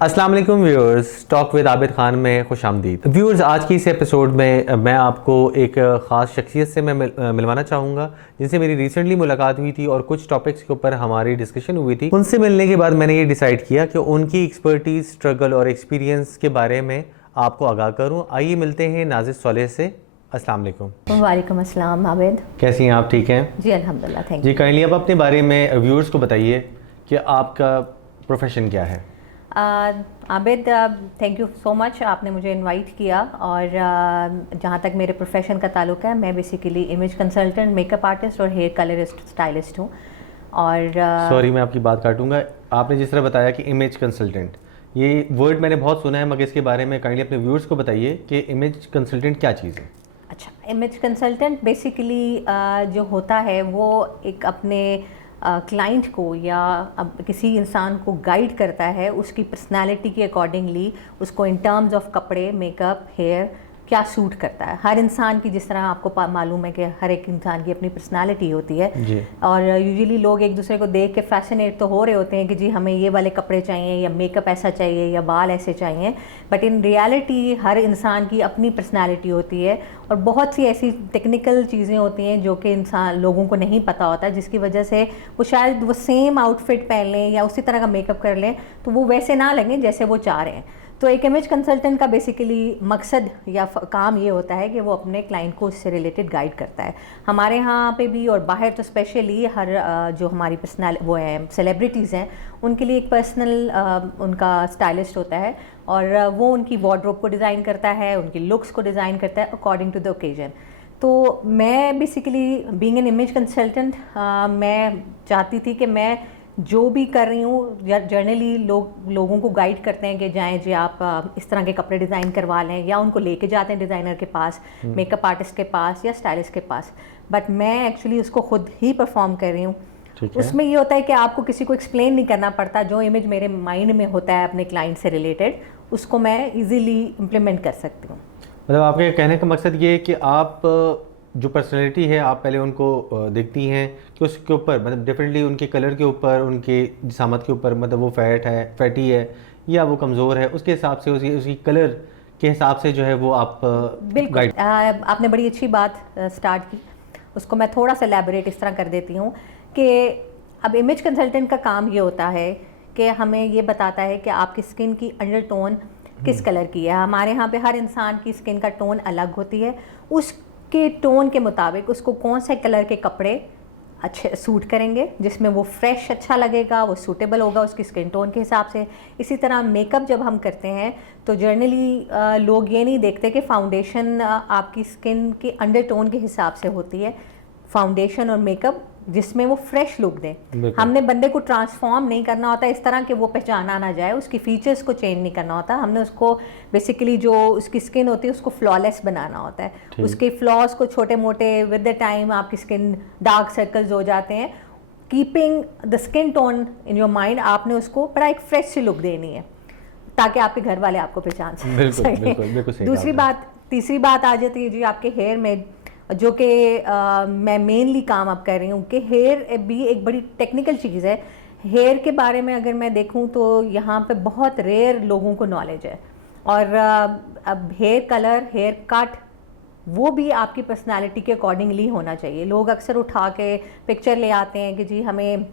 अस्सलाम वालेकुम viewers, talk with Abid Khan में खुशामदीद। व्यूअर्स, आज की इस एपिसोड में मैं आपको एक ख़ास शख्सियत से मैं मिलवाना चाहूँगा जिनसे मेरी रिसेंटली मुलाकात हुई थी और कुछ टॉपिक्स के ऊपर हमारी डिस्कशन हुई थी। उनसे मिलने के बाद मैंने ये डिसाइड किया कि उनकी एक्सपर्टीज़, स्ट्रगल और एक्सपीरियंस के बारे में आपको आगाह करूँ। आइए मिलते हैं नाजिद सोलेह से। अस्सलाम वालेकुम। वालेकुम अस्सलाम आबिद। कैसी हैं आप? ठीक हैं जी अल्हम्दुलिल्लाह, थैंक जी। यू। काइंडली आप अपने बारे में व्यूअर्स को बताइए कि आपका प्रोफेशन क्या है। Abid, thank you so much, आपने मुझे इनवाइट किया। और जहाँ तक मेरे प्रोफेशन का ताल्लुक है, मैं basically image consultant, makeup artist और हेयर कलरिस्ट, स्टाइलिस्ट हूँ। और सॉरी मैं आपकी बात काटूंगा। आपने जिस तरह बताया कि इमेज कंसल्टेंट, ये वर्ड मैंने बहुत सुना है, मगर इसके बारे में काइंडली अपने व्यूअर्स को बताइए कि इमेज कंसल्टेंट क्या चीज़ है। अच्छा, इमेज कंसल्टेंट बेसिकली जो होता है वो एक अपने क्लाइंट को या अब किसी इंसान को गाइड करता है उसकी पर्सनालिटी के अकॉर्डिंगली, उसको इन टर्म्स ऑफ कपड़े, मेकअप, हेयर क्या सूट करता है। हर इंसान की, जिस तरह आपको मालूम है कि हर एक इंसान की अपनी पर्सनालिटी होती है जी। और यूजुअली लोग एक दूसरे को देख के फैसिनेट तो हो रहे होते हैं कि जी हमें ये वाले कपड़े चाहिए या मेकअप ऐसा चाहिए या बाल ऐसे चाहिए, बट इन रियलिटी हर इंसान की अपनी पर्सनालिटी होती है और बहुत सी ऐसी टेक्निकल चीज़ें होती हैं जो कि इंसान लोगों को नहीं पता होता, जिसकी वजह से वो शायद वो सेम आउटफिट पहन लें या उसी तरह का मेकअप कर लें तो वो वैसे ना लगें जैसे वो चाह रहे हैं। तो एक इमेज कंसल्टेंट का बेसिकली मकसद या काम ये होता है कि वो अपने क्लाइंट को उससे रिलेटेड गाइड करता है। हमारे यहाँ पे भी और बाहर तो स्पेशली हर जो हमारी पर्सनल वो है सेलिब्रिटीज़ हैं, उनके लिए एक पर्सनल उनका स्टाइलिस्ट होता है और वो उनकी वार्डरोब को डिज़ाइन करता है, उनकी लुक्स को डिज़ाइन करता है अकॉर्डिंग टू द ओकेजन। तो मैं basically being an image consultant, मैं चाहती थी कि मैं जो भी कर रही हूँ, जर्नली लोगों को गाइड करते हैं कि जाएं जी आप इस तरह के कपड़े डिज़ाइन करवा लें, या उनको लेके जाते हैं डिज़ाइनर के पास, मेकअप आर्टिस्ट के पास या स्टाइलिस्ट के पास, बट मैं एक्चुअली उसको खुद ही परफॉर्म कर रही हूँ। उसमें ये होता है कि आपको किसी को एक्सप्लेन नहीं करना पड़ता। जो इमेज मेरे माइंड में होता है अपने क्लाइंट से रिलेटेड, उसको मैं ईजिली इम्प्लीमेंट कर सकती हूँ। मतलब आपके कहने का मकसद ये है कि आप जो पर्सनैलिटी है, आप पहले उनको देखती हैं कि उसके ऊपर, मतलब डिफरेंटली उनके कलर के ऊपर, उनके जिसामत के ऊपर, मतलब वो फैटी है या वो कमज़ोर है, उसके हिसाब से उसकी कलर के हिसाब से जो है वो आप बिल्कुल। आपने बड़ी अच्छी बात स्टार्ट की, उसको मैं थोड़ा सा एलैबोरेट इस तरह कर देती हूँ कि अब इमेज कंसल्टेंट का काम ये होता है कि हमें ये बताता है कि आपकी स्किन की अंडर टोन किस कलर की है। हमारे यहाँ पे हर इंसान की स्किन का टोन अलग होती है, उसके टोन के मुताबिक उसको कौन से कलर के कपड़े अच्छे सूट करेंगे, जिसमें वो फ्रेश अच्छा लगेगा, वो सूटेबल होगा उसकी स्किन टोन के हिसाब से। इसी तरह मेकअप जब हम करते हैं तो जर्नली लोग ये नहीं देखते कि फाउंडेशन आपकी स्किन के अंडर टोन के हिसाब से होती है, फाउंडेशन और मेकअप जिसमें वो फ्रेश लुक दें। हमने बंदे को ट्रांसफॉर्म नहीं करना होता इस तरह कि वो पहचाना ना जाए, उसकी फीचर्स को चेंज नहीं करना होता। हमने उसको बेसिकली जो उसकी स्किन होती है उसको फ्लॉलेस बनाना होता है, उसके फ्लॉज को छोटे मोटे, विद द टाइम आपकी स्किन डार्क सर्कल्स हो जाते हैं। Keeping the skin tone in your mind, आपने उसको बड़ा एक फ्रेश सी लुक देनी है ताकि आपके घर वाले आपको पहचान सकें। दूसरी बात, तीसरी बात आ जाती है जी आपके हेयर में, जो कि मैं मेनली काम अब कर रही हूँ कि हेयर भी एक बड़ी टेक्निकल चीज़ है। हेयर के बारे में अगर मैं देखूँ तो यहाँ पे बहुत रेयर लोगों को नॉलेज है। और अब हेयर कलर, हेयर कट, वो भी आपकी पर्सनालिटी के अकॉर्डिंगली होना चाहिए। लोग अक्सर उठा के पिक्चर ले आते हैं कि जी हमें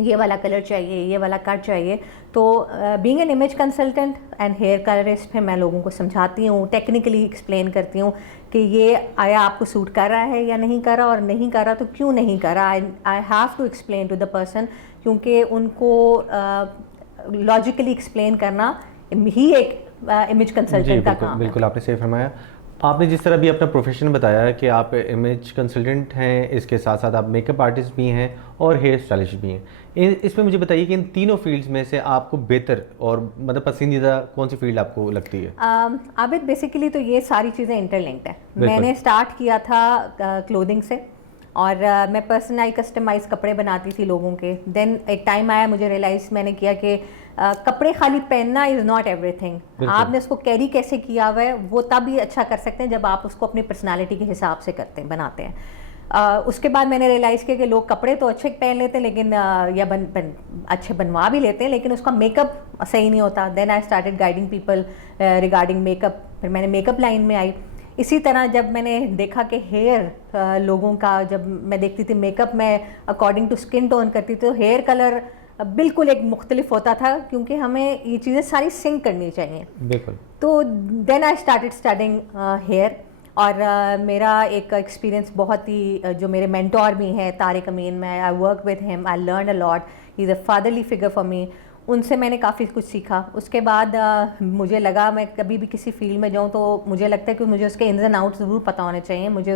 ये वाला कलर चाहिए, ये वाला कट चाहिए। तो being an image consultant and hair colourist पे मैं लोगों को समझाती हूँ, टेक्निकली एक्सप्लेन करती हूँ कि ये आया आपको सूट कर रहा है या नहीं कर रहा, और नहीं कर रहा तो क्यों नहीं कर रहा। I have to explain to the person, क्योंकि उनको लॉजिकली एक्सप्लेन करना ही एक इमेज कंसल्टेंट का काम है। बिल्कुल आपने सही फरमाया। आपने जिस तरह भी अपना प्रोफेशन बताया कि आप इमेज कंसल्टेंट हैं, इसके साथ साथ आप मेकअप आर्टिस्ट भी हैं और हेयर स्टाइलिस्ट भी हैं। इसमें मुझे बताइए कि इन तीनों फील्ड्स में से आपको बेहतर और मतलब पसंदीदा कौन सी फील्ड आपको लगती है? आबिद, बेसिकली तो ये सारी चीज़ें इंटरलिंक्ड है। मैंने स्टार्ट किया था क्लोथिंग से और मैं पर्सनलाइज कस्टमाइज कपड़े बनाती थी लोगों के। देन एक टाइम आया, मुझे रियलाइज मैंने किया कि कपड़े खाली पहनना इज़ नॉट एवरीथिंग। आपने उसको कैरी कैसे किया हुआ है वो तब ही अच्छा कर सकते हैं जब आप उसको अपनी पर्सनालिटी के हिसाब से करते हैं, बनाते हैं। उसके बाद मैंने रियलाइज़ किया कि लोग कपड़े तो अच्छे पहन लेते हैं लेकिन या अच्छे बनवा भी लेते हैं, लेकिन उसका मेकअप सही नहीं होता। Then I started guiding people regarding makeup. फिर मैंने मेकअप लाइन में आई। इसी तरह जब मैंने देखा कि हेयर लोगों का, जब मैं देखती थी मेकअप में अकॉर्डिंग टू स्किन टोन करती थी, तो हेयर कलर बिल्कुल एक मुख्तलिफ होता था, क्योंकि हमें ये चीज़ें सारी सिंक करनी चाहिए। बिल्कुल। तो then I started studying hair. और मेरा एक एक्सपीरियंस बहुत ही जो मेरे मेंटोर भी हैं तारिक अमीन, मैं I work with him, I learn a lot, he is a fatherly figure for me. उनसे मैंने काफ़ी कुछ सीखा। उसके बाद मुझे लगा मैं कभी भी किसी फील्ड में जाऊं तो मुझे लगता है कि मुझे उसके इन्स एंड आउट्स ज़रूर पता होने चाहिए, मुझे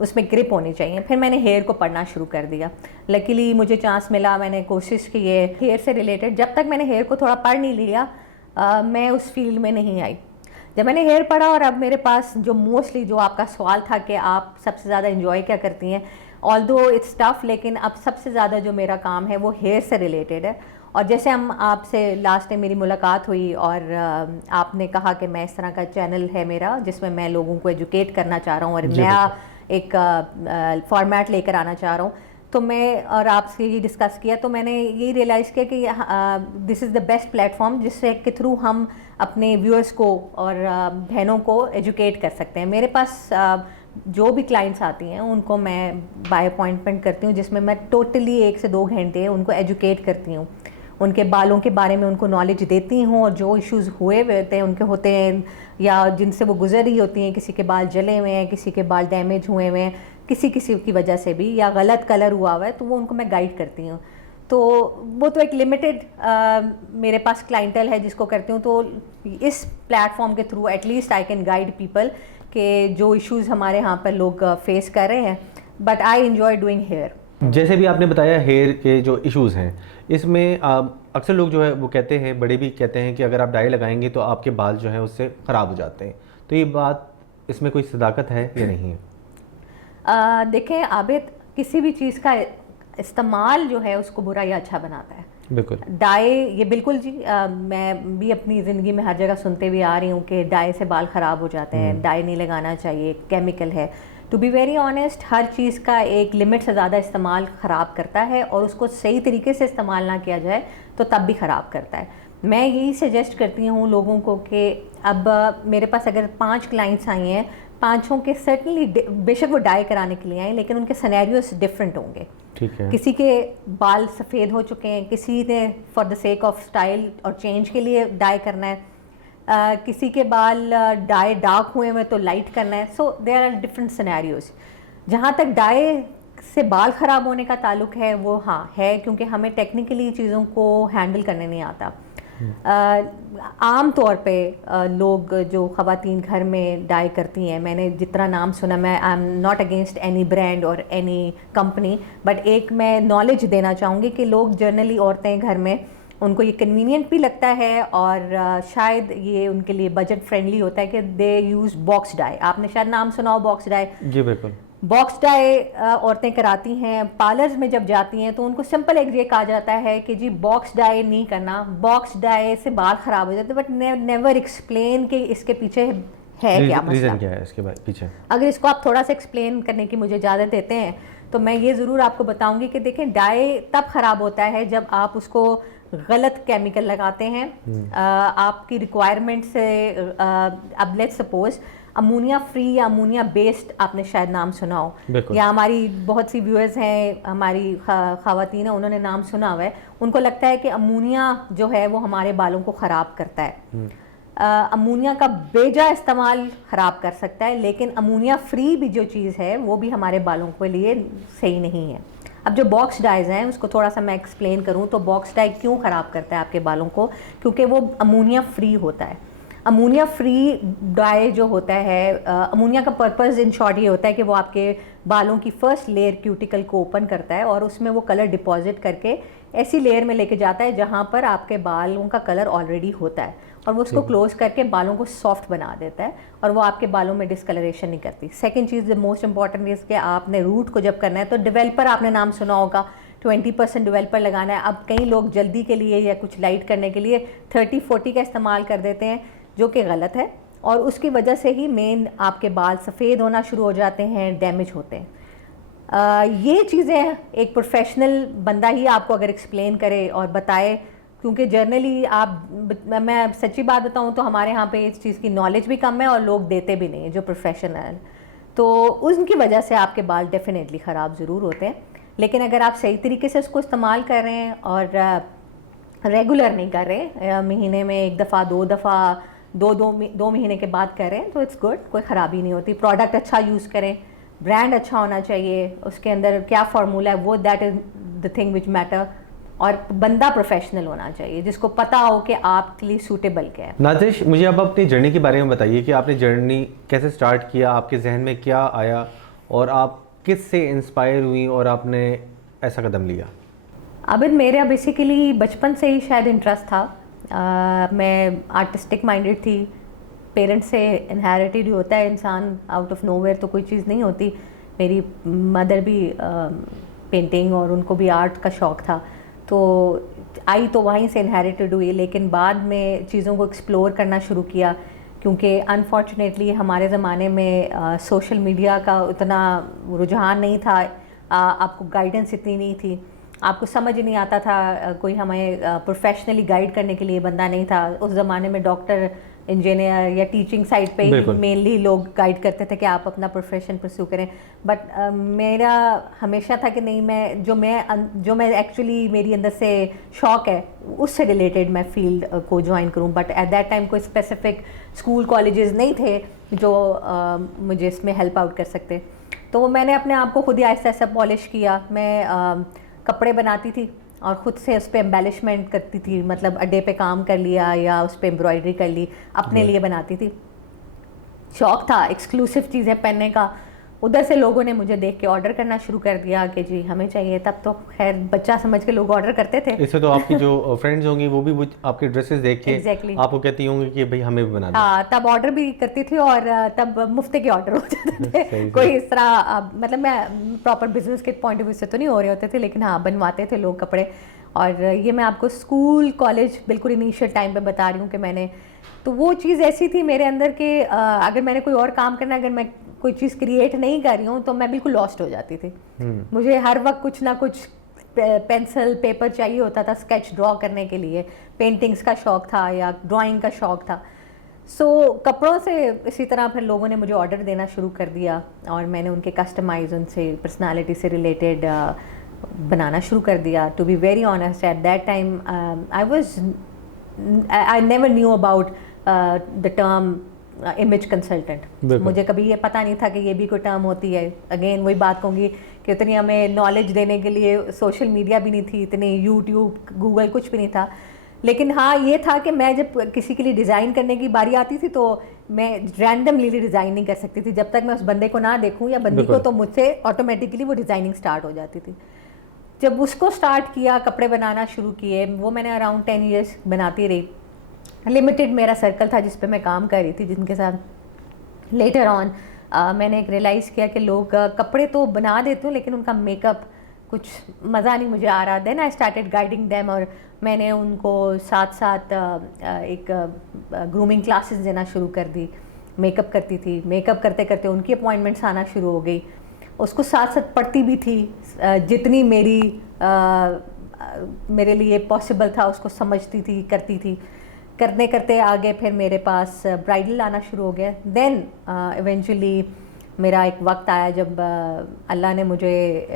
उसमें ग्रिप होनी चाहिए। फिर मैंने हेयर को पढ़ना शुरू कर दिया। लकीली मुझे चांस मिला, मैंने कोशिश की है हेयर से रिलेटेड। जब तक मैंने हेयर को थोड़ा पढ़ नहीं लिया मैं उस फील्ड में नहीं आई। जब मैंने हेयर पढ़ा और अब मेरे पास जो मोस्टली जो आपका सवाल था कि आप सबसे ज़्यादा इन्जॉय क्या करती हैं, ऑल्दो इट्स टफ, लेकिन अब सबसे ज़्यादा जो मेरा काम है वो हेयर से रिलेटेड है। और जैसे हम आपसे लास्ट टाइम मेरी मुलाकात हुई और आपने कहा कि मैं इस तरह का चैनल है मेरा जिसमें मैं लोगों को एजुकेट करना चाह रहा हूँ और नया एक फॉर्मेट लेकर आना चाह रहा हूँ, तो मैं और आपसे ये डिस्कस किया तो मैंने ये रियलाइज़ किया कि this is the best platform जिससे के थ्रू हम अपने व्यूअर्स को और बहनों को एजुकेट कर सकते हैं। मेरे पास जो भी क्लाइंट्स आती हैं उनको मैं बाय अपॉइंटमेंट करती हूँ, जिसमें मैं टोटली 1 से 2 घंटे उनको एजुकेट करती हूँ, उनके बालों के बारे में उनको नॉलेज देती हूँ और जो इश्यूज़ हुए होते हैं या जिनसे वो गुजर रही होती हैं, किसी के बाल जले हुए हैं, किसी के बाल डैमेज हुए हुए हैं, किसी की वजह से भी, या गलत कलर हुआ हुआ है, तो वो उनको मैं गाइड करती हूँ। तो वो तो एक लिमिटेड मेरे पास क्लाइंटल है जिसको करती हूँ। तो इस प्लेटफॉर्म के through at least I can guide people के जो इश्यूज़ हमारे यहाँ पर लोग फेस कर रहे हैं। But I enjoy doing hair. जैसे भी आपने बताया हेयर के जो इश्यूज़ हैं, इसमें अक्सर लोग जो है वो कहते हैं, बड़े भी कहते हैं कि अगर आप डाई लगाएंगे तो आपके बाल जो हैं उससे ख़राब हो जाते हैं। तो ये बात, इसमें कोई सदाकत है या नहीं है? देखें आबिद, किसी भी चीज़ का इस्तेमाल जो है उसको बुरा या अच्छा बनाता है। बिल्कुल। डाई, ये बिल्कुल जी, मैं भी अपनी ज़िंदगी में हर जगह सुनते हुए आ रही हूँ कि डाई से बाल ख़राब हो जाते हैं, डाई नहीं लगाना चाहिए, केमिकल है। टू बी वेरी ऑनेस्ट, हर चीज़ का एक लिमिट से ज़्यादा इस्तेमाल ख़राब करता है और उसको सही तरीके से इस्तेमाल ना किया जाए तो तब भी ख़राब करता है। मैं यही सजेस्ट करती हूँ लोगों को कि अब मेरे पास अगर 5 क्लाइंट्स आई हैं, 5 के सर्टनली बेशक वो डाई कराने के लिए आए, लेकिन उनके सिनेरियोस डिफरेंट होंगे। ठीक है। किसी के बाल सफ़ेद हो चुके हैं, किसी ने for the sake of style और चेंज के लिए डाई करना है, किसी के बाल डाई डार्क हुए हैं तो लाइट करना है। So there are different scenarios. जहाँ तक डाई से बाल ख़राब होने का ताल्लुक है वो हाँ है, क्योंकि हमें टेक्निकली चीज़ों को हैंडल करने नहीं आता। आम तौर पे लोग जो ख़वातीन घर में डाई करती हैं, मैंने जितना नाम सुना, मैं I am not against any brand और एनी कंपनी, बट एक मैं नॉलेज देना चाहूँगी कि लोग जनरली औरतें घर में उनको ये कन्वीनियंट भी लगता है और शायद ये उनके लिए बजट फ्रेंडली होता है कि दे यूज़ बॉक्स डाई। आपने शायद नाम सुना हो बॉक्स डाई। जी बिल्कुल। बॉक्स डाई औरतें कराती हैं, पार्लर्स में जब जाती हैं तो उनको सिंपल एक ये कहा जाता है कि जी बॉक्स डाई नहीं करना, बॉक्स डाई से बाल ख़राब हो जाते हैं, बट नेवर एक्सप्लेन कि इसके पीछे है क्या मसला, रीज़न क्या है इसके पीछे। अगर इसको आप थोड़ा सा एक्सप्लेन करने की मुझे इजाज़त देते हैं तो मैं ये ज़रूर आपको बताऊंगी कि देखें, डाई तब ख़राब होता है जब आप उसको गलत केमिकल लगाते हैं आपकी रिक्वायरमेंट से। अब लेट्स सपोज अमोनिया फ्री या अमोनिया बेस्ड, आपने शायद नाम सुना हो, या हमारी बहुत सी व्यूअर्स हैं, हमारी ख़वातीन हैं, उन्होंने नाम सुना हुआ है, उनको लगता है कि अमोनिया जो है वो हमारे बालों को ख़राब करता है। अमोनिया का बेजा इस्तेमाल ख़राब कर सकता है, लेकिन अमोनिया फ्री भी जो चीज़ है वो भी हमारे बालों के लिए सही नहीं है। अब जो बॉक्स डाइज हैं उसको थोड़ा सा मैं एक्सप्लेन करूं तो बॉक्स डाई क्यों ख़राब करता है आपके बालों को, क्योंकि वो अमोनिया फ्री होता है। अमोनिया फ्री डाई जो होता है, अमोनिया का पर्पस इन शॉर्ट ये होता है कि वो आपके बालों की फर्स्ट लेयर क्यूटिकल को ओपन करता है और उसमें वो कलर डिपॉजिट करके ऐसी लेयर में लेके जाता है जहाँ पर आपके बालों का कलर ऑलरेडी होता है, और वो उसको क्लोज करके बालों को सॉफ्ट बना देता है और वो आपके बालों में डिस्कलरेशन नहीं करती। Second cheese the most important is कि आपने रूट को जब करना है तो डेवलपर, आपने नाम सुना होगा, 20% डेवलपर लगाना है। अब कई लोग जल्दी के लिए या कुछ लाइट करने के लिए 30-40 का इस्तेमाल कर देते हैं, जो कि गलत है, और उसकी वजह से ही मेन आपके बाल सफ़ेद होना शुरू हो जाते हैं, डैमेज होते हैं। ये चीज़ें एक प्रोफेशनल बंदा ही आपको अगर एक्सप्लेन करे और बताए, क्योंकि जर्नली मैं सच्ची बात बताऊं तो हमारे यहाँ पे इस चीज़ की नॉलेज भी कम है और लोग देते भी नहीं हैं जो प्रोफेशनल, तो उनकी वजह से आपके बाल डेफिनेटली ख़राब ज़रूर होते हैं। लेकिन अगर आप सही तरीके से उसको इस्तेमाल कर रहे हैं और रेगुलर नहीं कर रहे, महीने में एक दफ़ा दो दफ़ा दो महीने के बाद करें तो इट्स गुड, कोई ख़राबी नहीं होती। प्रोडक्ट अच्छा यूज़ करें, ब्रांड अच्छा होना चाहिए, उसके अंदर क्या फार्मूला है वो, that is the thing which matter. और बंदा प्रोफेशनल होना चाहिए जिसको पता हो कि आपके लिए सूटेबल क्या है। नाज़िश, मुझे अब अपनी जर्नी के बारे में बताइए कि आपने जर्नी कैसे स्टार्ट किया, आपके जहन में क्या आया और आप किस से इंस्पायर हुई और आपने ऐसा कदम लिया? अब मेरा बेसिकली बचपन से ही शायद इंटरेस्ट था। मैं आर्टिस्टिक माइंडेड थी, पेरेंट्स से इनहेरिटेड होता है इंसान, आउट ऑफ नोवेयर तो कोई चीज़ नहीं होती। मेरी मदर भी पेंटिंग और उनको भी आर्ट का शौक़ था, तो आई तो वहीं से इनहेरिटेड हुई। लेकिन बाद में चीज़ों को एक्सप्लोर करना शुरू किया, क्योंकि अनफॉर्चुनेटली हमारे ज़माने में सोशल मीडिया का उतना रुझान नहीं था, आपको गाइडेंस इतनी नहीं थी, आपको समझ ही नहीं आता था, कोई हमें प्रोफेशनली गाइड करने के लिए बंदा नहीं था। उस ज़माने में डॉक्टर, इंजीनियर या टीचिंग साइड पे ही मेनली लोग गाइड करते थे कि आप अपना प्रोफेशन परस्यू करें। बट मेरा हमेशा था कि नहीं, जो मैं एक्चुअली मेरी अंदर से शौक़ है उससे रिलेटेड मैं फील्ड को ज्वाइन करूं। बट एट दैट टाइम कोई स्पेसिफिक स्कूल कॉलेजेस नहीं थे जो मुझे इसमें हेल्प आउट कर सकते। तो मैंने अपने आप को खुद ही आहिस्ता आहिस्ता पॉलिश किया। मैं कपड़े बनाती थी और ख़ुद से उस पर एम्बेलिशमेंट करती थी, मतलब अड्डे पे काम कर लिया या उस पर एम्ब्रॉयडरी कर ली, अपने लिए बनाती थी। शौक़ था एक्सक्लूसिव चीज़ें पहनने का। उधर से लोगों ने मुझे देख के ऑर्डर करना शुरू कर दिया कि जी हमें चाहिए। तब तो खैर बच्चा समझ के लोग ऑर्डर करते थे। इससे तो आपकी जो फ्रेंड्स होंगी वो भी आपके ड्रेसेस देख के आपको कहती होंगी कि भाई हमें भी बना दो। हाँ, तब ऑर्डर भी करती थी और तब मुफ्त के ऑर्डर हो जाते थे। कोई इस तरह मतलब मैं प्रॉपर बिजनेस के पॉइंट ऑफ व्यू से तो नहीं हो रहे होते थे, लेकिन हाँ बनवाते थे लोग कपड़े। और ये मैं आपको स्कूल कॉलेज बिल्कुल इनिशियल टाइम पे बता रही हूँ कि मैंने, तो वो चीज़ ऐसी थी मेरे अंदर कि अगर मैंने कोई और काम करना, अगर मैं कोई चीज़ क्रिएट नहीं कर रही हूँ तो मैं बिल्कुल लॉस्ट हो जाती थी। मुझे हर वक्त कुछ ना कुछ पेंसिल पेपर चाहिए होता था स्केच ड्रॉ करने के लिए, पेंटिंग्स का शौक़ था या ड्राइंग का शौक़ था। सो कपड़ों से इसी तरह फिर लोगों ने मुझे ऑर्डर देना शुरू कर दिया और मैंने उनके कस्टमाइज, उनसे पर्सनालिटी से रिलेटेड बनाना शुरू कर दिया। To be very honest, at that time I never knew about the term image consultant. मुझे कभी ये पता नहीं था कि ये भी कोई टर्म होती है। अगेन वही बात कहूँगी कि उतनी हमें नॉलेज देने के लिए सोशल मीडिया भी नहीं थी, इतनी यूट्यूब, गूगल कुछ भी नहीं था। लेकिन हाँ ये था कि मैं जब किसी के लिए डिज़ाइन करने की बारी आती थी तो मैं रैंडमली डिज़ाइन नहीं कर सकती थी जब तक मैं उस बंदे को ना देखूँ या बंदी को, तो मुझसे ऑटोमेटिकली वो डिज़ाइनिंग स्टार्ट हो जाती थी। जब उसको स्टार्ट किया, कपड़े बनाना शुरू किए, वो मैंने अराउंड 10 ईयर्स बनाती रही। लिमिटेड मेरा सर्कल था जिस पे मैं काम कर रही थी, जिनके साथ लेटर ऑन मैंने एक रियलाइज़ किया कि लोग कपड़े तो बना देते हैं लेकिन उनका मेकअप कुछ मज़ा नहीं मुझे आ रहा। Then I started guiding them और मैंने उनको साथ साथ एक ग्रूमिंग क्लासेस देना शुरू कर दी। मेकअप करती थी, मेकअप करते करते उनकी अपॉइंटमेंट्स आना शुरू हो गई। उसको साथ साथ पढ़ती भी थी, जितनी मेरे लिए पॉसिबल था उसको समझती थी, करती थी। करते करते आगे फिर मेरे पास ब्राइडल आना शुरू हो गया। देन इवेंचुअली मेरा एक वक्त आया जब अल्लाह ने मुझे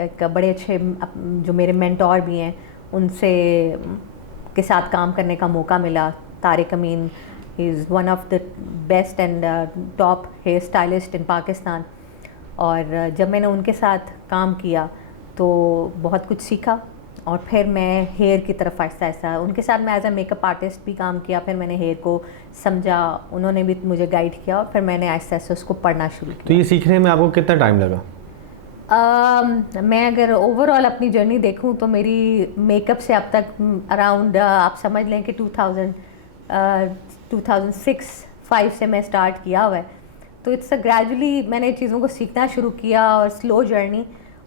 एक बड़े अच्छे जो मेरे मेंटोर भी हैं उनसे के साथ काम करने का मौका मिला। Tariq Amin is one of the best and top hair stylist in Pakistan. और जब मैंने उनके साथ काम किया तो बहुत कुछ सीखा और फिर मैं हेयर की तरफ आहिस्ता आहिस्ता उनके साथ मैं एज ए मेकअप आर्टिस्ट भी काम किया। फिर मैंने हेयर को समझा, उन्होंने भी मुझे गाइड किया और फिर मैंने आहिस्ता आहिस्ता उसको पढ़ना शुरू किया। तो ये सीखने में आपको कितना टाइम लगा? मैं अगर ओवरऑल अपनी जर्नी देखूं तो मेरी मेकअप से अब तक अराउंड आप समझ लें कि 2006-5 से मैं स्टार्ट किया हुआ है। तो इट्स ग्रेजुअली मैंने चीज़ों को सीखना शुरू किया और स्लो जर्नी।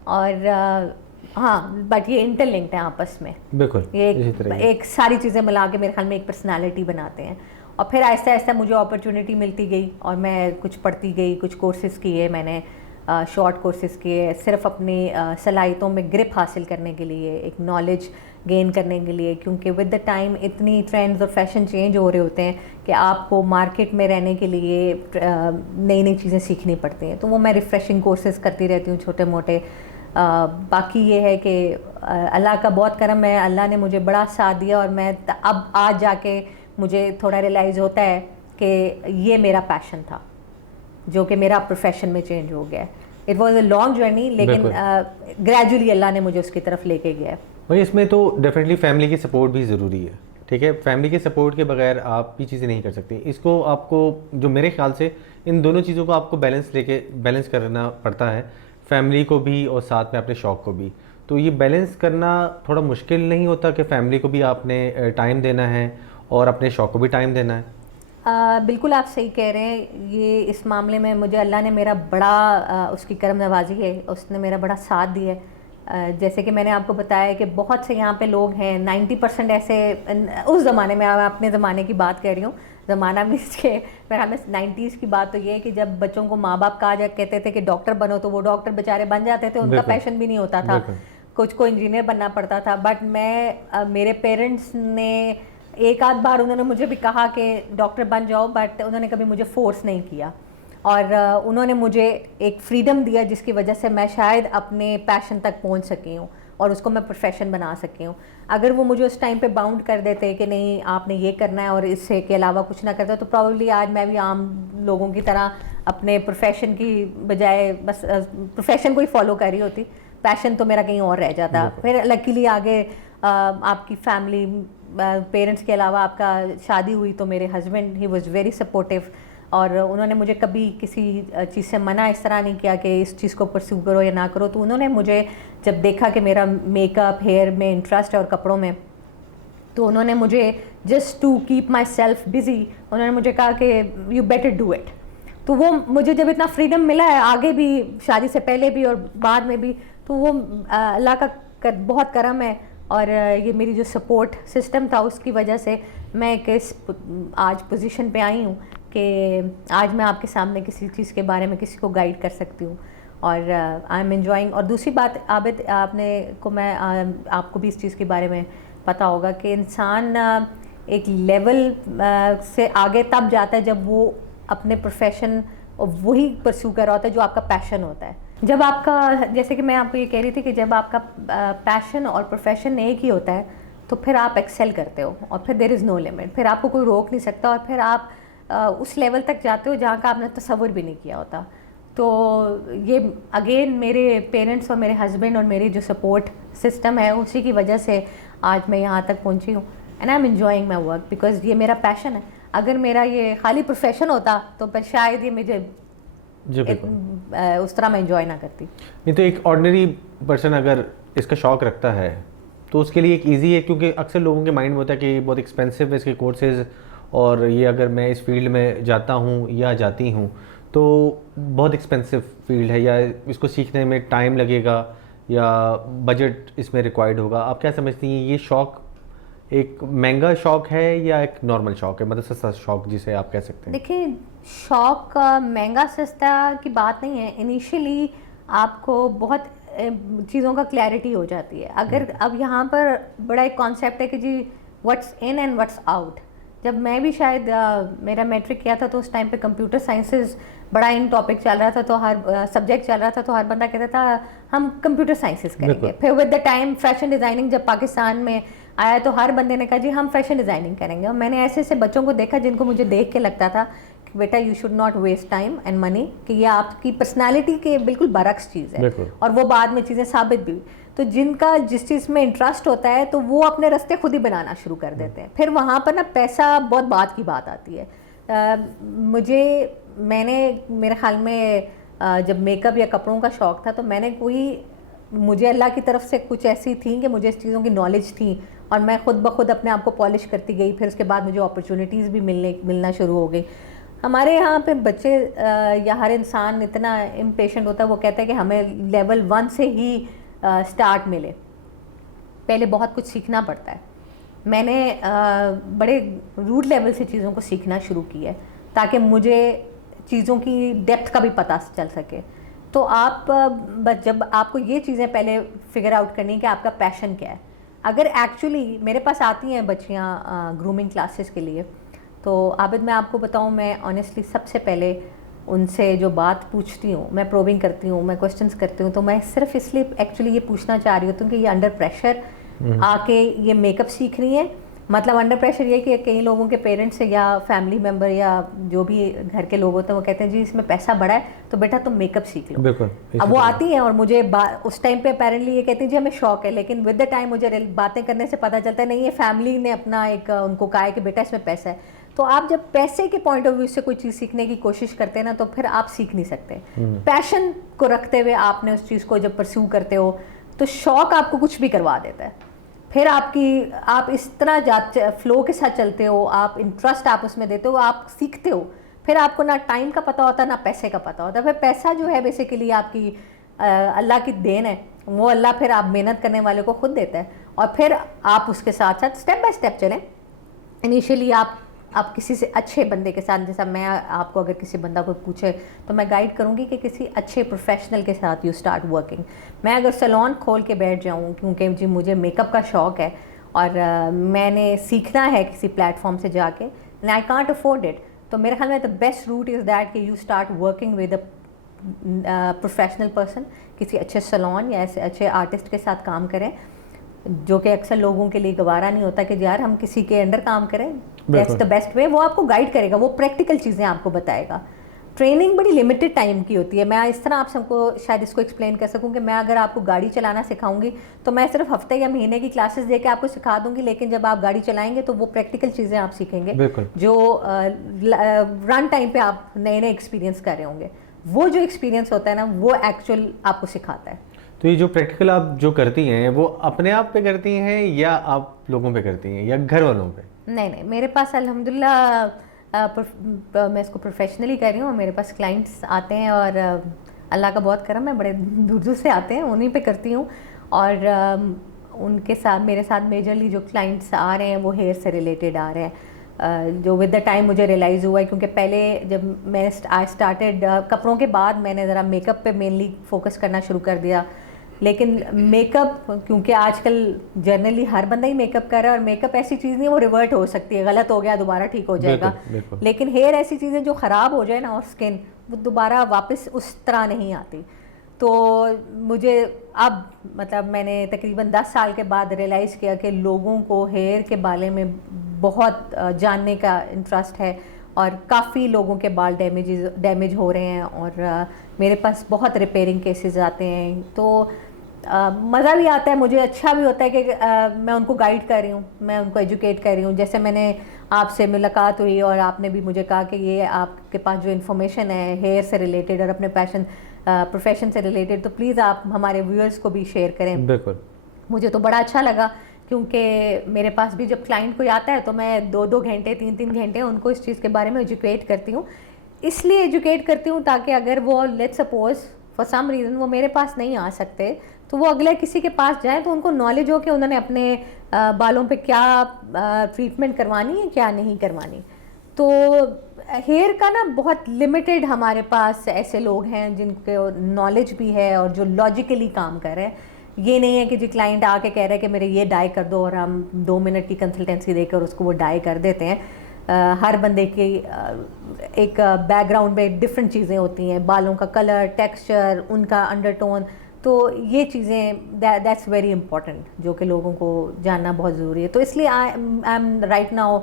और हाँ, बट ये इंटरलिंक्ड है आपस में। बिल्कुल, ये एक सारी चीज़ें मिला के मेरे ख्याल में एक पर्सनालिटी बनाते हैं। और फिर आहिस्ता आहिस्ता मुझे अपॉर्चुनिटी मिलती गई और मैं कुछ पढ़ती गई, कुछ कोर्सेज़ किए मैंने। शॉर्ट कोर्सेज़ किए सिर्फ अपनी सलाहियतों में ग्रिप हासिल करने के लिए, एक नॉलेज गेन करने के लिए, क्योंकि विद द टाइम इतनी ट्रेंड्स और फैशन चेंज हो रहे होते हैं कि आपको मार्केट में रहने के लिए नई नई चीज़ें सीखनी पड़ती हैं। तो वो मैं रिफ़्रेशिंग कोर्सेज़ करती रहती हूँ छोटे मोटे। बाकी ये है कि अल्लाह का बहुत करम है, अल्लाह ने मुझे बड़ा साथ दिया और मैं अब आज जाके मुझे थोड़ा रियलाइज़ होता है कि ये मेरा पैशन था जो कि मेरा प्रोफेशन में चेंज हो गया है। It was a long journey, लेकिन ग्रेजुअली अल्लाह ने मुझे उसकी तरफ लेके गया है। भाई इसमें तो डेफिनेटली फैमिली की सपोर्ट भी ज़रूरी है, ठीक है। फैमिली के सपोर्ट के बगैर आप भी चीज़ें नहीं कर सकती। इसको आपको, जो मेरे ख्याल से इन दोनों चीज़ों को आपको बैलेंस करना पड़ता है, फैमिली को भी और साथ में अपने शौक़ को भी। तो ये बैलेंस करना थोड़ा मुश्किल नहीं होता कि फैमिली को भी आपने टाइम देना है और अपने शौक़ को भी टाइम देना है? बिल्कुल आप सही कह रहे हैं। ये इस मामले में मुझे अल्लाह ने मेरा बड़ा उसकी करम नवाजी है, उसने मेरा बड़ा साथ दिया है। जैसे कि मैंने आपको बताया कि बहुत से यहाँ पे लोग हैं, 90% ऐसे उस ज़माने में, मैं अपने ज़माने की बात कर रही हूँ, ज़माना में इसके मेरा हमें 90s की बात तो ये है कि जब बच्चों को माँ बाप कहा जा कहते थे कि डॉक्टर बनो, तो वो डॉक्टर बेचारे बन जाते थे, उनका पैशन भी नहीं होता था, कुछ को इंजीनियर बनना पड़ता था। बट मैं मेरे पेरेंट्स ने एक आध बार उन्होंने मुझे भी कहा कि डॉक्टर बन जाओ, बट उन्होंने कभी मुझे फोर्स नहीं किया और उन्होंने मुझे एक फ्रीडम दिया जिसकी वजह से मैं शायद अपने पैशन तक पहुंच सकी हूँ और उसको मैं प्रोफेशन बना सकी हूँ। अगर वो मुझे उस टाइम पे बाउंड कर देते कि नहीं आपने ये करना है और इससे के अलावा कुछ ना करता, तो प्रॉब्ली आज मैं भी आम लोगों की तरह अपने प्रोफेशन की बजाय बस प्रोफेशन को ही फॉलो कर रही होती, पैशन तो मेरा कहीं और रह जाता। फिर लकीली आगे आपकी फैमिली, पेरेंट्स के अलावा आपका शादी हुई तो मेरे husband he was very supportive और उन्होंने मुझे कभी किसी चीज़ से मना इस तरह नहीं किया कि इस चीज़ को परस्यू करो या ना करो। तो उन्होंने मुझे जब देखा कि मेरा मेकअप हेयर में इंटरेस्ट है और कपड़ों में, तो उन्होंने मुझे just to keep myself busy उन्होंने मुझे कहा कि यू बेटर डू इट। तो वो मुझे जब इतना फ्रीडम मिला है आगे भी, शादी से पहले भी और बाद में भी, तो वो अल्लाह का बहुत करम है और ये मेरी जो सपोर्ट सिस्टम था उसकी वजह से मैं एक इस आज पोजीशन पे आई हूँ कि आज मैं आपके सामने किसी चीज़ के बारे में किसी को गाइड कर सकती हूँ और आई एम एंजॉइंग। और दूसरी बात आबिद, आपको भी इस चीज़ के बारे में पता होगा कि इंसान एक लेवल से आगे तब जाता है जब वो अपने प्रोफेशन वही परस्यू कर रहा होता है जो आपका पैशन होता है। जब आपका, जैसे कि मैं आपको ये कह रही थी कि जब आपका पैशन और प्रोफेशन एक ही होता है तो फिर आप एक्सेल करते हो और फिर देयर इज़ नो लिमिट, फिर आपको कोई रोक नहीं सकता और फिर आप उस लेवल तक जाते हो जहाँ का आपने तसव्वुर भी नहीं किया होता। तो ये अगेन मेरे पेरेंट्स और मेरे हस्बैंड और मेरी जो सपोर्ट सिस्टम है उसी की वजह से आज मैं यहाँ तक पहुँची हूँ and I am enjoying my work because ये मेरा पैशन है। अगर मेरा ये खाली प्रोफेशन होता तो फिर शायद ये मुझे उस तरह मैं एंजॉय ना करती। नहीं तो एक ऑर्डिनरी पर्सन अगर इसका शौक़ रखता है तो उसके लिए एक इजी है, क्योंकि अक्सर लोगों के माइंड में होता है कि बहुत एक्सपेंसिव है इसके कोर्सेज और ये अगर मैं इस फील्ड में जाता हूँ या जाती हूँ तो बहुत एक्सपेंसिव फील्ड है या इसको सीखने में टाइम लगेगा या बजट इसमें रिक्वायर्ड होगा। आप क्या समझती हैं, ये शौक़ एक महंगा शौक़ है या एक नॉर्मल शौक़ है, मतलब सस्ता शौक़ जिसे आप कह सकते हैं? देखिए, शौक़ महंगा सस्ता की बात नहीं है। इनिशियली आपको बहुत चीज़ों का क्लैरिटी हो जाती है। अगर अब यहाँ पर बड़ा एक कॉन्सेप्ट है कि जी what's in and what's out. जब मैं भी शायद मेरा मैट्रिक किया था तो उस टाइम पे कंप्यूटर साइंसेज बड़ा इन टॉपिक चल रहा था, तो हर सब्जेक्ट चल रहा था, तो हर बंदा कहता था हम कंप्यूटर साइंसेज करेंगे। फिर with the time fashion designing जब पाकिस्तान में आया तो हर बंदे ने कहा जी हम फैशन डिज़ाइनिंग करेंगे। और मैंने ऐसे ऐसे बच्चों को देखा जिनको मुझे देख के लगता था कि बेटा you should not waste time and money, कि ये आपकी पर्सनालिटी के बिल्कुल बरक्स चीज़ है और वो बाद में चीज़ें साबित भी। तो जिनका जिस चीज़ में इंटरेस्ट होता है तो वो अपने रास्ते खुद ही बनाना शुरू कर देते हैं। फिर वहाँ पर ना पैसा बहुत बात की बात आती है। मेरे ख्याल में जब मेकअप या कपड़ों का शौक़ था तो मुझे अल्लाह की तरफ से कुछ ऐसी थी कि मुझे इस चीज़ों की नॉलेज थी और मैं खुद ब खुद अपने आप को पॉलिश करती गई। फिर उसके बाद मुझे अपॉर्चुनिटीज़ भी मिलना शुरू हो गई। हमारे यहाँ पे बच्चे या हर इंसान इतना इम्पेशेंट होता है, वो कहता है कि हमें लेवल 1 से ही स्टार्ट मिले, पहले बहुत कुछ सीखना पड़ता है। मैंने बड़े रूट लेवल से चीज़ों को सीखना शुरू किया है ताकि मुझे चीज़ों की डेप्थ का भी पता चल सके। तो आप जब आपको ये चीज़ें पहले फिगर आउट करनी है कि आपका पैशन क्या है। अगर एक्चुअली मेरे पास आती हैं बच्चियाँ ग्रूमिंग क्लासेस के लिए, तो आबिद मैं आपको बताऊँ, मैं ऑनेस्टली सबसे पहले उनसे जो बात पूछती हूँ, मैं प्रोबिंग करती हूँ, मैं क्वेश्चंस करती हूँ, तो मैं सिर्फ इसलिए एक्चुअली ये पूछना चाह रही होती हूँ कि ये अंडर प्रेशर आके ये मेकअप सीख रही है। मतलब अंडर प्रेशर ये कि कई लोगों के पेरेंट्स या फैमिली मेम्बर या जो भी घर के लोग होते हैं वो कहते हैं जी इसमें पैसा बड़ा है तो बेटा तुम मेकअप सीख लो। बिल्कुल। अब वो आती हैं और मुझे उस टाइम पे अपेरेंटली ये कहती हैं जी हमें शौक है, लेकिन विद द टाइम मुझे बातें करने से पता चलता है नहीं, ये फैमिली ने अपना एक उनको कहा है कि बेटा इसमें पैसा है। तो आप जब पैसे के पॉइंट ऑफ व्यू से कोई चीज़ सीखने की कोशिश करते हैं ना, तो फिर आप सीख नहीं सकते। पैशन को रखते हुए आपने उस चीज़ को जब परस्यू करते हो तो शौक आपको कुछ भी करवा देता है। फिर आप इस तरह फ्लो के साथ चलते हो, आप इंटरेस्ट आप उसमें देते हो, आप सीखते हो। फिर आपको ना टाइम का पता होता ना पैसे का पता होता। फिर पैसा जो है बेसिकली आपकी अल्लाह की देन है, वो अल्लाह फिर आप मेहनत करने वाले को खुद देता है। और फिर आप उसके साथ साथ स्टेप बाय स्टेप चलें। इनिशियली आप किसी से अच्छे बंदे के साथ, जैसा मैं आपको अगर किसी बंदा को पूछे तो मैं गाइड करूंगी कि किसी अच्छे प्रोफेशनल के साथ यू स्टार्ट वर्किंग। मैं अगर सैलून खोल के बैठ जाऊं क्योंकि जी मुझे मेकअप का शौक़ है और मैंने सीखना है किसी प्लेटफॉर्म से जाके, and I can't afford it, तो मेरे ख्याल में the best route is that कि you start working with a professional person, किसी अच्छे सैलून या ऐसे अच्छे आर्टिस्ट के साथ काम करें, जो कि अक्सर लोगों के लिए गवारा नहीं होता कि यार हम किसी के अंडर काम करें। That's the best way. वो आपको गाइड करेगा, वो प्रैक्टिकल चीज़ें आपको बताएगा। ट्रेनिंग बड़ी लिमिटेड टाइम की होती है। मैं इस तरह आप सबको शायद इसको एक्सप्लेन कर सकूं कि मैं अगर आपको गाड़ी चलाना सिखाऊंगी तो मैं सिर्फ हफ्ते या महीने की क्लासेस देके आपको सिखा दूंगी, लेकिन जब आप गाड़ी चलाएंगे तो वो प्रैक्टिकल चीज़ें आप सीखेंगे जो रन टाइम पे आप नए नए एक्सपीरियंस कर रहे होंगे। वो जो एक्सपीरियंस होता है ना, वो एक्चुअल आपको सिखाता है। तो ये जो प्रैक्टिकल आप जो करती हैं वो अपने आप पे करती हैं या आप लोगों पे करती हैं या घर वालों पे? नहीं, मेरे पास अल्हम्दुलिल्लाह मैं इसको प्रोफेशनली कर रही हूँ। मेरे पास क्लाइंट्स आते हैं और अल्लाह का बहुत करम है, बड़े दूर दूर से आते हैं, उन्हीं पे करती हूँ। और उनके साथ मेरे साथ मेजरली जो क्लाइंट्स आ रहे हैं वो हेयर से रिलेटेड आ रहे हैं, जो विद द टाइम मुझे रियलाइज़ हुआ है। क्योंकि पहले जब मैं आई स्टार्टेड कपड़ों के बाद मैंने ज़रा मेकअप पे मेनली फोकस करना शुरू कर दिया। लेकिन मेकअप, क्योंकि आजकल जनरली हर बंदा ही मेकअप कर रहा है और मेकअप ऐसी चीज़ नहीं, वो रिवर्ट हो सकती है, गलत हो गया दोबारा ठीक हो जाएगा। बिल्कुल। लेकिन हेयर ऐसी चीज़ें जो ख़राब हो जाए ना, और स्किन वो दोबारा वापस उस तरह नहीं आती। तो मुझे अब मतलब मैंने तकरीबन 10 साल के बाद रियलाइज़ किया कि लोगों को हेयर के बारे में बहुत जानने का इंटरेस्ट है और काफ़ी लोगों के बाल डैमेज हो रहे हैं और मेरे पास बहुत रिपेयरिंग केसेस आते हैं। तो मज़ा भी आता है, मुझे अच्छा भी होता है कि मैं उनको गाइड कर रही हूँ, मैं उनको एजुकेट कर रही हूँ। जैसे मैंने आपसे मुलाकात हुई और आपने भी मुझे कहा कि ये आपके पास जो इन्फॉर्मेशन है हेयर से रिलेटेड और अपने प्रोफेशन से रिलेटेड, तो प्लीज़ आप हमारे व्यूअर्स को भी शेयर करें। बिल्कुल। मुझे तो बड़ा अच्छा लगा, क्योंकि मेरे पास भी जब क्लाइंट कोई आता है तो मैं 2-2 घंटे 3-3 घंटे उनको इस चीज़ के बारे में एजुकेट करती हूँ। इसलिए एजुकेट करती हूँ ताकि अगर वो let's suppose for some reason वो मेरे पास नहीं आ सकते, तो वो अगले किसी के पास जाए तो उनको नॉलेज हो कि उन्होंने अपने बालों पे क्या ट्रीटमेंट करवानी है, क्या नहीं करवानी। तो हेयर का ना बहुत लिमिटेड हमारे पास ऐसे लोग हैं जिनके नॉलेज भी है और जो लॉजिकली काम कर रहे हैं। ये नहीं है कि जी क्लाइंट आके कह रहा है कि मेरे ये डाई कर दो और हम 2 मिनट की कंसल्टेंसी देकर उसको वो डाई कर देते हैं। हर बंदे की एक बैकग्राउंड में डिफरेंट चीज़ें होती हैं, बालों का कलर, टेक्सचर, उनका अंडरटोन। तो ये चीज़ें दैट्स वेरी इंपॉर्टेंट, जो कि लोगों को जानना बहुत ज़रूरी है। तो इसलिए आई एम राइट नाउ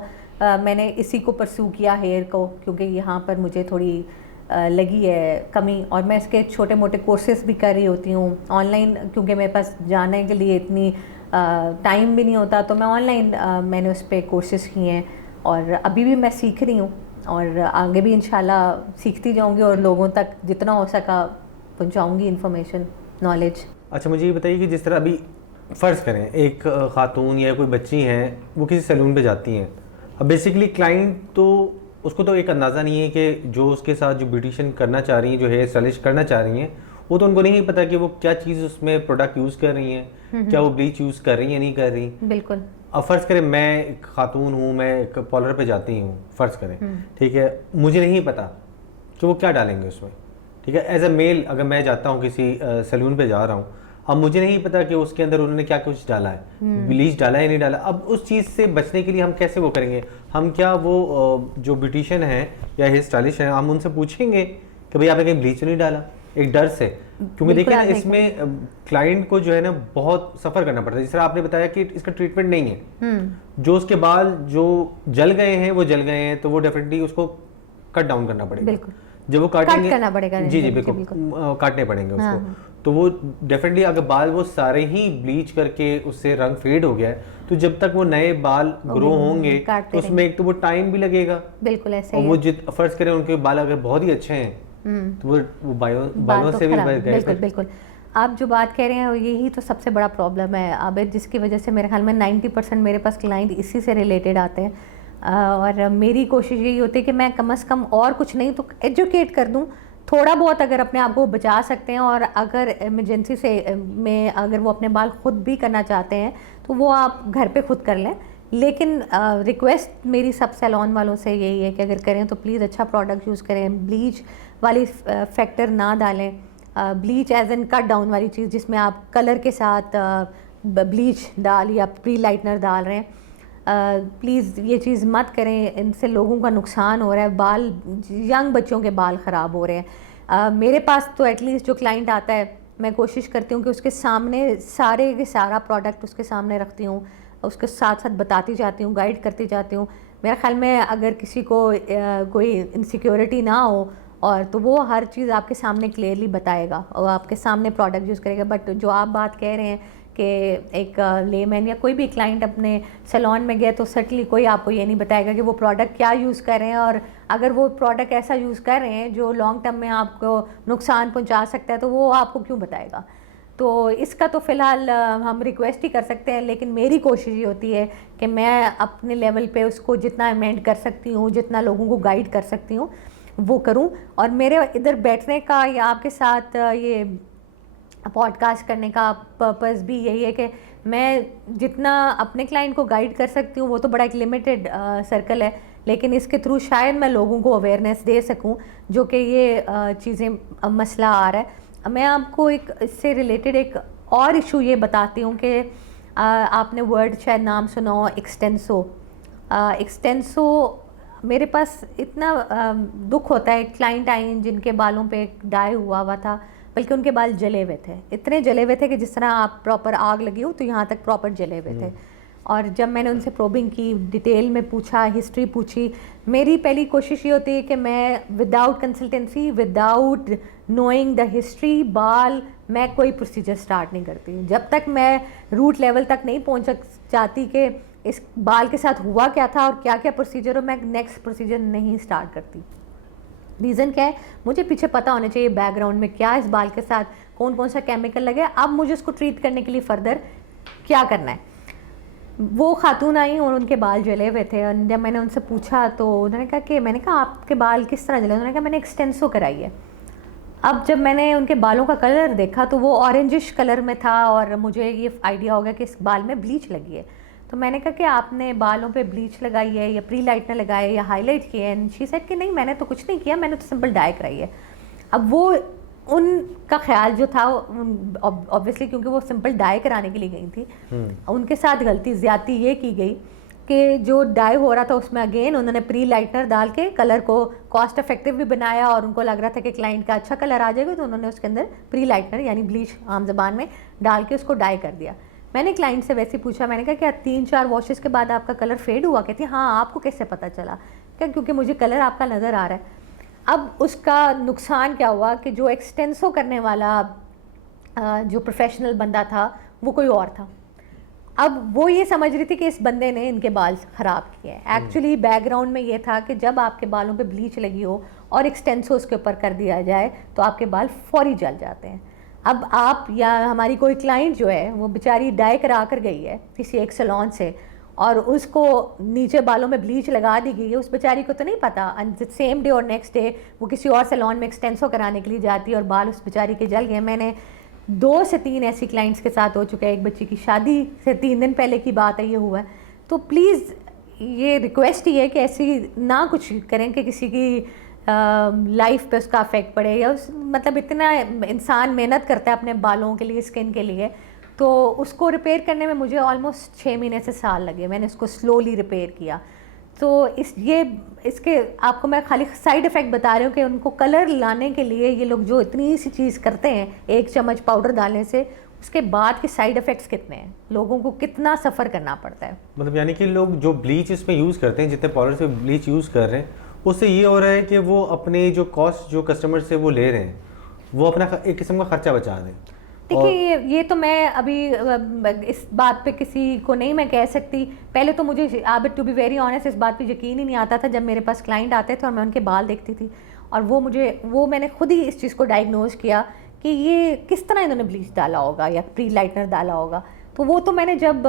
मैंने इसी को परस्यू किया हेयर को, क्योंकि यहाँ पर मुझे थोड़ी लगी है कमी। और मैं इसके छोटे मोटे कोर्सेज भी कर रही होती हूँ ऑनलाइन, क्योंकि मेरे पास जाने के लिए इतनी टाइम भी नहीं होता। तो मैं ऑनलाइन मैंने उस पर कोर्सेज किए हैं और अभी भी मैं सीख रही हूँ और आगे भी इंशाल्लाह सीखती जाऊँगी और लोगों तक जितना हो सका पहुँचाऊँगी इन्फॉर्मेशन, नॉलेज। अच्छा, मुझे ये बताइए कि जिस तरह अभी फ़र्ज़ करें एक ख़ातून या कोई बच्ची हैं, वो किसी सैलून पे जाती हैं। अब बेसिकली क्लाइंट तो उसको तो एक अंदाज़ा नहीं है कि जो उसके साथ जो ब्यूटिशियन करना चाह रही हैं, जो हेयर स्टाइलिश करना चाह रही हैं, वो तो उनको नहीं पता कि वो क्या चीज़ उसमें प्रोडक्ट यूज़ कर रही हैं, क्या वो ब्लीच यूज़ कर रही हैं नहीं कर रही। बिल्कुल। अब फ़र्ज़ करें मैं एक ख़ातून हूँ, मैं एक पार्लर पे जाती हूँ, फ़र्ज़ करें, ठीक है, मुझे नहीं पता कि वो क्या डालेंगे उसमें, ठीक है। एज अ मेल अगर मैं जाता हूँ किसी सैलून पे जा रहा हूँ, अब मुझे नहीं पता कि उसके अंदर उन्होंने क्या कुछ डाला है, ब्लीच डाला है या नहीं डाला। अब उस चीज़ से बचने के लिए हम कैसे वो करेंगे? हम क्या वो जो ब्यूटिशियन है या हेयर स्टाइलिश है, हम उनसे पूछेंगे कि भाई आपने कहीं ब्लीच नहीं डाला, एक डर से? क्योंकि देखिए ना, इसमें क्लाइंट को जो है ना बहुत सफ़र करना पड़ता है। जिस तरह आपने बताया कि इसका ट्रीटमेंट नहीं है, जो उसके बाल जो जल गए हैं वो जल गए हैं, तो वो डेफिनेटली उसको कट डाउन करना पड़ेगा। जब वो काटेंगे, करना पड़ेगा, जी बिल्कुल काटने पड़ेंगे उसको। तो वो डेफिनेटली अगर बाल वो सारे ही ब्लीच करके उससे रंग फेड हो गया है, तो जब तक वो नए बाल ग्रो होंगे तो उसमें एक तो वो टाइम भी लगेगा। बिल्कुल ऐसे और वो फर्ज करें उनके बाल अगर बहुत ही अच्छे हैं तो वो बालों से भी बिल्कुल बिल्कुल आप जो बात कह रहे हैं यही तो सबसे बड़ा प्रॉब्लम है आबिद, जिसकी वजह से मेरे ख्याल में 90% मेरे पास क्लाइंट इसी से रिलेटेड आते हैं। और मेरी कोशिश यही होती है कि मैं कम से कम और कुछ नहीं तो एजुकेट कर दूं थोड़ा बहुत, अगर अपने आप को बचा सकते हैं। और अगर इमरजेंसी से में अगर वो अपने बाल खुद भी करना चाहते हैं तो वो आप घर पे खुद कर लें। लेकिन रिक्वेस्ट मेरी सब सैलून वालों से यही है कि अगर करें तो प्लीज़ अच्छा प्रोडक्ट यूज़ करें, ब्लीच वाली फैक्टर ना डालें। Bleach as an cut down वाली चीज़ जिसमें आप कलर के साथ ब्लीच डाल या प्री लाइटनर डाल रहे हैं, प्लीज़ ये चीज़ मत करें। इनसे लोगों का नुकसान हो रहा है, बाल यंग बच्चों के बाल ख़राब हो रहे हैं। मेरे पास तो एटलीस्ट जो क्लाइंट आता है मैं कोशिश करती हूँ कि उसके सामने सारे के सारा प्रोडक्ट उसके सामने रखती हूँ, उसके साथ साथ बताती जाती हूँ, गाइड करती जाती हूँ। मेरे ख्याल में अगर किसी को कोई इनसिक्योरिटी ना हो और तो वो हर चीज़ आपके सामने क्लियरली बताएगा और आपके सामने प्रोडक्ट यूज़ करेगा। बट जो आप बात कह रहे हैं कि एक लेमैन या कोई भी क्लाइंट अपने सैलून में गया तो सर्टनली कोई आपको ये नहीं बताएगा कि वो प्रोडक्ट क्या यूज़ कर रहे हैं, और अगर वो प्रोडक्ट ऐसा यूज़ कर रहे हैं जो लॉन्ग टर्म में आपको नुकसान पहुंचा सकता है तो वो आपको क्यों बताएगा। तो इसका तो फ़िलहाल हम रिक्वेस्ट ही कर सकते हैं, लेकिन मेरी कोशिश ये होती है कि मैं अपने लेवल पे उसको जितना अमेंड कर सकती हूँ, जितना लोगों को गाइड कर सकती हूँ वो करूँ। और मेरे इधर बैठने का या आपके साथ ये पॉडकास्ट करने का पर्पस भी यही है कि मैं जितना अपने क्लाइंट को गाइड कर सकती हूँ वो तो बड़ा एक लिमिटेड सर्कल है, लेकिन इसके थ्रू शायद मैं लोगों को अवेयरनेस दे सकूँ जो कि ये चीज़ें मसला आ रहा है। मैं आपको एक इससे रिलेटेड एक और इशू ये बताती हूँ कि आपने वर्ड शायद नाम सुना हो, एक्सटेंसो। एक्सटेंसो मेरे पास इतना दुख होता है, क्लाइंट आई जिनके बालों पे डाई हुआ था, बल्कि उनके बाल जले हुए थे, इतने जले हुए थे कि जिस तरह आप प्रॉपर आग लगी हो तो यहाँ तक प्रॉपर जले हुए थे। और जब मैंने उनसे प्रोबिंग की, डिटेल में पूछा, हिस्ट्री पूछी, मेरी पहली कोशिश ये होती है कि मैं without consultancy, without knowing the history बाल, मैं कोई प्रोसीजर स्टार्ट नहीं करती जब तक मैं रूट लेवल तक नहीं पहुँच जाती कि इस बाल के साथ हुआ क्या था और क्या क्या प्रोसीजर हो, मैं नेक्स्ट प्रोसीजर नहीं स्टार्ट करती। रीज़न क्या है, मुझे पीछे पता होना चाहिए बैकग्राउंड में क्या इस बाल के साथ कौन कौन सा केमिकल लगे, अब मुझे उसको ट्रीट करने के लिए फर्दर क्या करना है। वो खातून आई और उनके बाल जले हुए थे, और जब मैंने उनसे पूछा तो उन्होंने कहा कि, मैंने कहा आपके बाल किस तरह जले, उन्होंने कहा मैंने एक्सटेंसो कराई है। अब जब मैंने उनके बालों का कलर देखा तो वो ऑरेंजिश कलर में था और मुझे ये आइडिया हो गया कि इस बाल में ब्लीच लगी है। तो मैंने कहा कि आपने बालों पे ब्लीच लगाई है या प्री लाइटनर लगाए या हाईलाइट किए हैं? शी सेड कि नहीं मैंने तो कुछ नहीं किया, मैंने तो सिंपल डाई कराई है। अब वो उनका ख्याल जो था ऑब्वियसली क्योंकि वो सिंपल डाई कराने के लिए गई थी, उनके साथ गलती ज़्यादती ये की गई कि जो डाई हो रहा था उसमें अगेन उन्होंने प्री लाइटनर डाल के कलर को कॉस्ट इफेक्टिव भी बनाया, और उनको लग रहा था कि क्लाइंट का अच्छा कलर आ जाएगा तो उन्होंने उसके अंदर प्री लाइटनर यानी ब्लीच आम ज़बान में डाल के उसको डाई कर दिया। मैंने क्लाइंट से वैसे ही पूछा, मैंने कहा क्या 3-4 वॉशेस के बाद आपका कलर फेड हुआ? कहती हाँ, आपको कैसे पता चला? क्या क्योंकि मुझे कलर आपका नज़र आ रहा है। अब उसका नुकसान क्या हुआ कि जो एक्सटेंसो करने वाला जो प्रोफेशनल बंदा था वो कोई और था। अब वो ये समझ रही थी कि इस बंदे ने इनके बाल ख़राब किए हैं। एक्चुअली बैकग्राउंड में ये था कि जब आपके बालों पे ब्लीच लगी हो और एक्सटेंसो उसके ऊपर कर दिया जाए तो आपके बाल फौरी जल जाते हैं। अब आप या हमारी कोई क्लाइंट जो है वो बेचारी डाई करा कर गई है किसी एक सैलून से और उसको नीचे बालों में ब्लीच लगा दी गई है, उस बेचारी को तो नहीं पता। सेम डे और नेक्स्ट डे वो किसी और सैलून में एक्सटेंसो कराने के लिए जाती है और बाल उस बेचारी के जल गए। मैंने 2 से 3 ऐसी क्लाइंट्स के साथ हो चुका है, एक बच्ची की शादी से 3 दिन पहले की बात है ये हुआ है। तो प्लीज़ ये रिक्वेस्ट ही है कि ऐसी ना कुछ करें कि किसी की लाइफ पे उसका अफेक्ट पड़े, या मतलब इतना इंसान मेहनत करता है अपने बालों के लिए, स्किन के लिए, तो उसको रिपेयर करने में मुझे ऑलमोस्ट 6 महीने से साल लगे। मैंने इसको स्लोली रिपेयर किया। तो इसके आपको मैं खाली साइड इफ़ेक्ट बता रही हूँ कि उनको कलर लाने के लिए ये लोग जो इतनी सी चीज़ करते हैं, 1 चम्मच पाउडर डालने से, उसके बाद के साइड इफ़ेक्ट्स कितने हैं, लोगों को कितना सफ़र करना पड़ता है। मतलब यानी कि लोग जो ब्लीच इसमें यूज़ करते हैं, जितने पाउडर से ब्लीच यूज़ कर रहे हैं, उससे ये हो रहा है कि वो अपने जो कॉस्ट जो कस्टमर से वो ले रहे हैं, वो अपना एक किस्म का खर्चा बचा दें। देखिए ये तो मैं अभी इस बात पे किसी को नहीं मैं कह सकती। पहले तो मुझे आबिद टू बी वेरी ऑनेस्ट इस बात पे यकीन ही नहीं आता था जब मेरे पास क्लाइंट आते थे और मैं उनके बाल देखती थी, और वो मैंने खुद ही इस चीज़ को डायग्नोज किया कि ये किस तरह इन्होंने ब्लीच डाला होगा या प्री लाइटनर डाला होगा। तो वो तो मैंने जब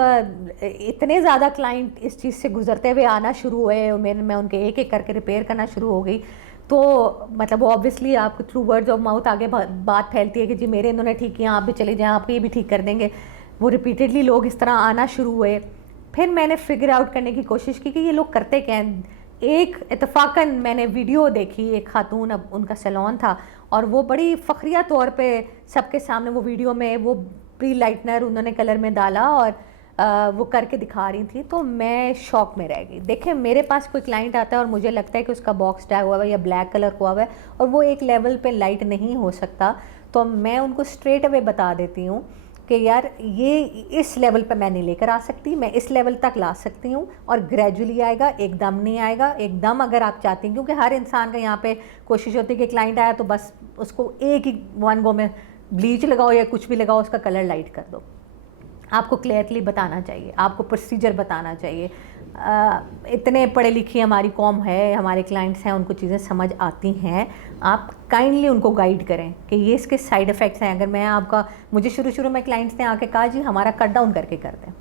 इतने ज़्यादा क्लाइंट इस चीज़ से गुजरते हुए आना शुरू हुए, मैं उनके एक एक करके रिपेयर करना शुरू हो गई, तो मतलब वो ऑब्वियसली आपको थ्रू वर्ड्स ऑफ माउथ आगे बात फैलती है कि जी मेरे इन्होंने ठीक किया, आप भी चले जाएं, आपको ये भी ठीक कर देंगे। वो रिपीटेडली लोग इस तरह आना शुरू हुए। फिर मैंने फिगर आउट करने की कोशिश की कि ये लोग करते क्या हैं। एक इत्तफाकन मैंने वीडियो देखी, एक खातून, अब उनका सैलून था, और वो बड़ी फ़ख्रिया तौर पे सबके सामने वो वीडियो में वो प्री लाइटनर उन्होंने कलर में डाला और वो करके दिखा रही थी। तो मैं शॉक में रह गई। देखें, मेरे पास कोई क्लाइंट आता है और मुझे लगता है कि उसका बॉक्स टैग हुआ है या ब्लैक कलर हुआ है और वो एक लेवल पे लाइट नहीं हो सकता, तो मैं उनको स्ट्रेट अवे बता देती हूँ कि यार ये इस लेवल पे मैं नहीं लेकर आ सकती, मैं इस लेवल तक ला सकती हूँ और ग्रेजुअली आएगा, एकदम नहीं आएगा। एकदम अगर आप चाहती हैं, क्योंकि हर इंसान का यहाँ पे कोशिश होती है कि क्लाइंट आया तो बस उसको एक ही वन गो में ब्लीच लगाओ या कुछ भी लगाओ, उसका कलर लाइट कर दो। आपको क्लियरली बताना चाहिए, आपको प्रोसीजर बताना चाहिए। इतने पढ़े लिखी हमारी कौम है, हमारे क्लाइंट्स हैं, उनको चीज़ें समझ आती हैं। आप काइंडली उनको गाइड करें कि ये इसके साइड इफ़ेक्ट्स हैं। अगर मैं मुझे शुरू में क्लाइंट्स ने आके कहा जी हमारा कट डाउन करके कर दें,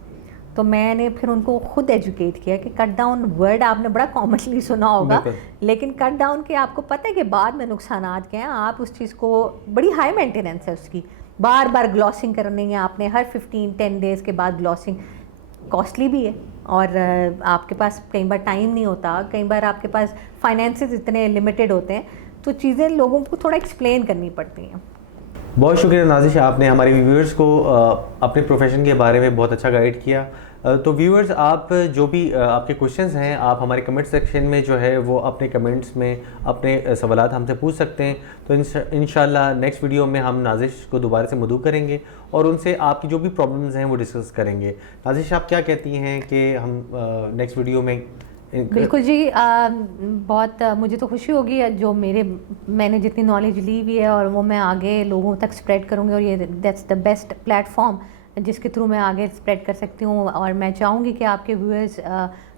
तो मैंने फिर उनको खुद एजुकेट किया कि कट डाउन वर्ड आपने बड़ा कॉमनली सुना होगा, लेकिन कट डाउन के आपको पता है कि बाद में नुकसानात क्या हैं। आप उस चीज़ को, बड़ी हाई मेंटेनेंस है उसकी, बार बार ग्लॉसिंग करनी है आपने, हर 15-10 डेज़ के बाद ग्लॉसिंग, कॉस्टली भी है, और आपके पास कई बार टाइम नहीं होता, कई बार आपके पास फाइनेंसेस इतने लिमिटेड होते हैं, तो चीज़ें लोगों को थोड़ा एक्सप्लेन करनी पड़ती हैं। बहुत शुक्रिया नाज़िश, आपने हमारे व्यूअर्स को अपने प्रोफेशन के बारे में बहुत अच्छा गाइड किया। तो व्यूअर्स, आप जो भी आपके क्वेश्चंस हैं, आप हमारे कमेंट सेक्शन में जो है वो अपने कमेंट्स में अपने सवालात हमसे पूछ सकते हैं। तो इंशाल्लाह नेक्स्ट वीडियो में हम नाज़िश को दोबारा से मदऊ करेंगे और उनसे आपकी जो भी प्रॉब्लम्स हैं वो डिस्कस करेंगे। नाज़िश, आप क्या कहती हैं कि हम नेक्स्ट वीडियो में? बिल्कुल जी, बहुत मुझे तो खुशी होगी जो मैंने जितनी नॉलेज ली हुई है और वो मैं आगे लोगों तक स्प्रेड करूँगी, और ये दैट्स द बेस्ट प्लेटफॉर्म जिसके थ्रू मैं आगे स्प्रेड कर सकती हूँ। और मैं चाहूँगी कि आपके व्यूअर्स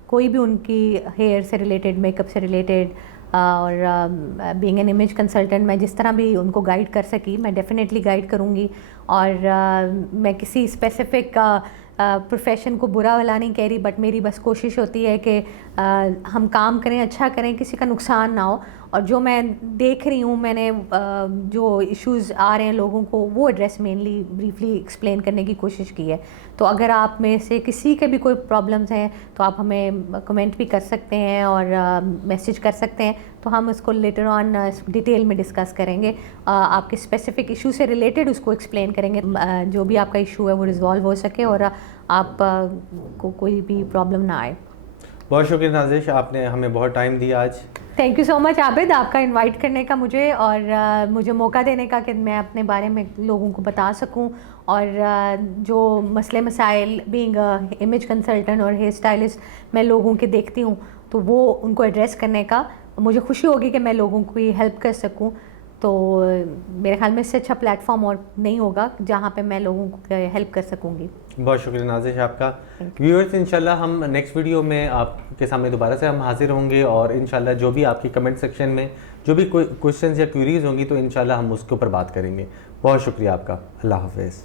कोई भी उनकी हेयर से रिलेटेड, मेकअप से रिलेटेड और बीइंग एन इमेज कंसल्टेंट, मैं जिस तरह भी उनको गाइड कर सकी मैं डेफिनेटली गाइड करूँगी। और मैं किसी स्पेसिफिक प्रोफेशन को बुरा वाला नहीं कह रही, बट मेरी बस कोशिश होती है कि हम काम करें, अच्छा करें, किसी का नुकसान ना हो। और जो मैं देख रही हूँ, मैंने जो इश्यूज़ आ रहे हैं लोगों को, वो एड्रेस मेनली ब्रीफली एक्सप्लेन करने की कोशिश की है। तो अगर आप में से किसी के भी कोई प्रॉब्लम्स हैं तो आप हमें कमेंट भी कर सकते हैं और मैसेज कर सकते हैं, तो हम उसको लेटर ऑन डिटेल में डिस्कस करेंगे। आपके स्पेसिफिक इशू से रिलेटेड उसको एक्सप्लेन करेंगे, जो भी आपका इशू है वो रिजॉल्व हो सके और आप को कोई भी प्रॉब्लम ना आए। बहुत शुक्रिया नाज़िश, आपने हमें बहुत टाइम दिया आज। Thank you so much Abid, आपका इनवाइट करने का मुझे, और मुझे मौका देने का कि मैं अपने बारे में लोगों को बता सकूं, और जो मसले मसाइल बीइंग इमेज कंसल्टेंट और हेयर स्टाइलिस्ट मैं लोगों के देखती हूं, तो वो उनको एड्रेस करने का मुझे खुशी होगी कि मैं लोगों की हेल्प कर सकूं। तो मेरे ख्याल में इससे अच्छा प्लेटफॉर्म और नहीं होगा जहाँ पे मैं लोगों को हेल्प कर सकूँगी। बहुत शुक्रिया नाज़िश आपका। व्यूअर्स, इंशाल्लाह हम नेक्स्ट वीडियो में आपके सामने दोबारा से हम हाजिर होंगे, और इंशाल्लाह जो भी आपकी कमेंट सेक्शन में जो भी कोई क्वेश्चंस या क्वेरीज होंगी तो इंशाल्लाह हम उसके ऊपर बात करेंगे। बहुत शुक्रिया आपका। अल्लाह हाफ़िज़।